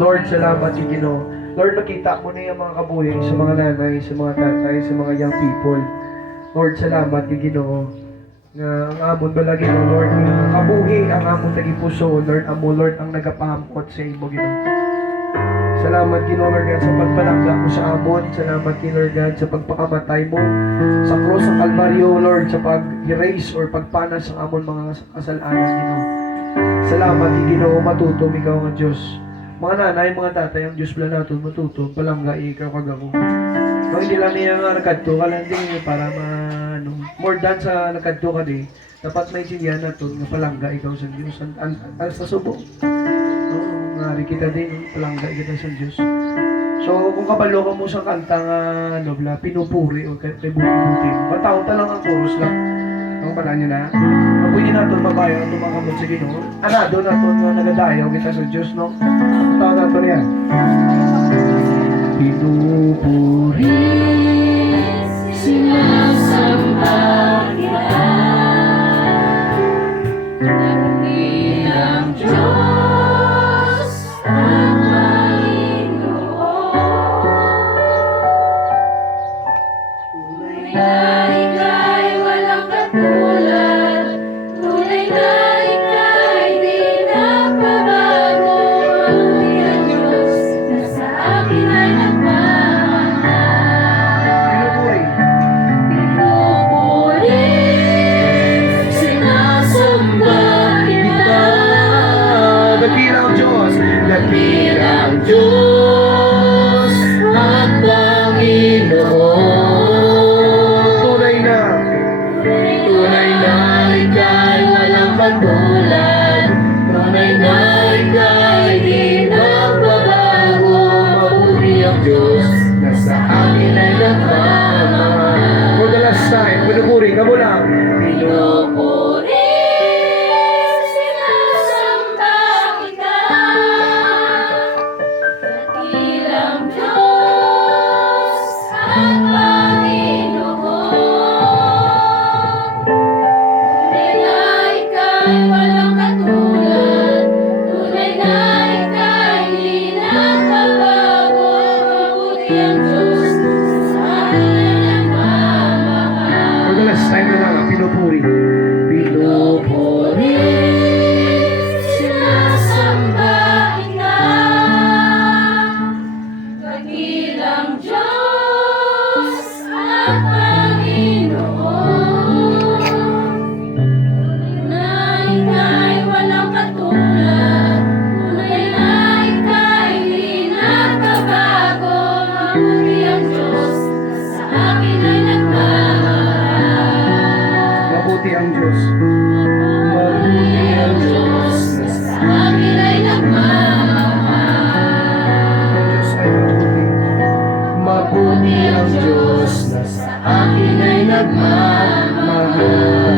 Lord, salamat sa Ginoo. Lord, nakita mo na yung mga kabuhay sa mga nanay, sa mga tatay, sa mga young people. Lord, salamat sa Ginoo. Nga ang amon balagi no, Lord, nga kabuhi ang amon tagipuso, Lord, amo Lord ang nagapahamot sa imo Ginoo. Salamat Ginoo Lord God sa pagpalangga mo sa amon. Salamat Lord God sa pagpakamatay mo sa cross ng Kalbaryo, Lord, sa pag-erase or pagpanas ng amon mga kasalanan Ginoo. Salamat Ginoo, matutom ikaw nga Diyos. Mga nanay, mga tatay, ang Diyos pala natin matutom, palangga ikaw kagako. Kung hindi lang niya nga nagkadto ka lang din para more than sa nagkadto ka di, dapat may sinyan na ito, nga palangga ikaw sa Diyos. Sa subo. Ngari kita din, palangga kita sa Diyos. So, kung kabalo ka mo sa kanta nga, pinupuri o kay buti-buti mo, mataon lang ang chorus lang. Ang pala nyo na. Kung pwede na ito mabayo, ito makamot sa Ginoo. Anado na ito nga nagadayaw kita sa Diyos, no? Tawag na ito niya. Pinupuri, sinasamba kita, dakilang Diyos ang Panginoon. Tunay na ika'y walang katulad, tunay na ika'y di napabago. Ang Diyos na sa akin ay pinupuri. pinupuri, sinasamba kita, Dakilang Diyos, dakilang Diyos at Panginoon. tunay na. Tunay na ika'y walang katulad, tunay na ika'y di nagbabago. Mapuri ang Diyos na sa akin ay nagmamahal. For the last time, pinupuri ka mo lang. Pinupuri, sinasamba kita, dakilang Diyos at Panginoon. Tunay na ika'y walang katulad, tunay na ika'y di nagbabago. Mabuti ang Diyos sa akin ay nagmamahal. For the last time na lang, pinupuri. Pinupuri, sinasamba kita, dakilang Diyos at Panginoon. Tunay na ika'y walang katulad, tunay na ika'y di nagbabago. Mabuti ang Diyos na sa akin ay nagmamahal. Mabuti ang Diyos. Mabuti ang Diyos na sa akin ay nagmamahal. Ang Diyos ay mabuti. Mabuti ang Diyos na sa akin ay nagmamahal.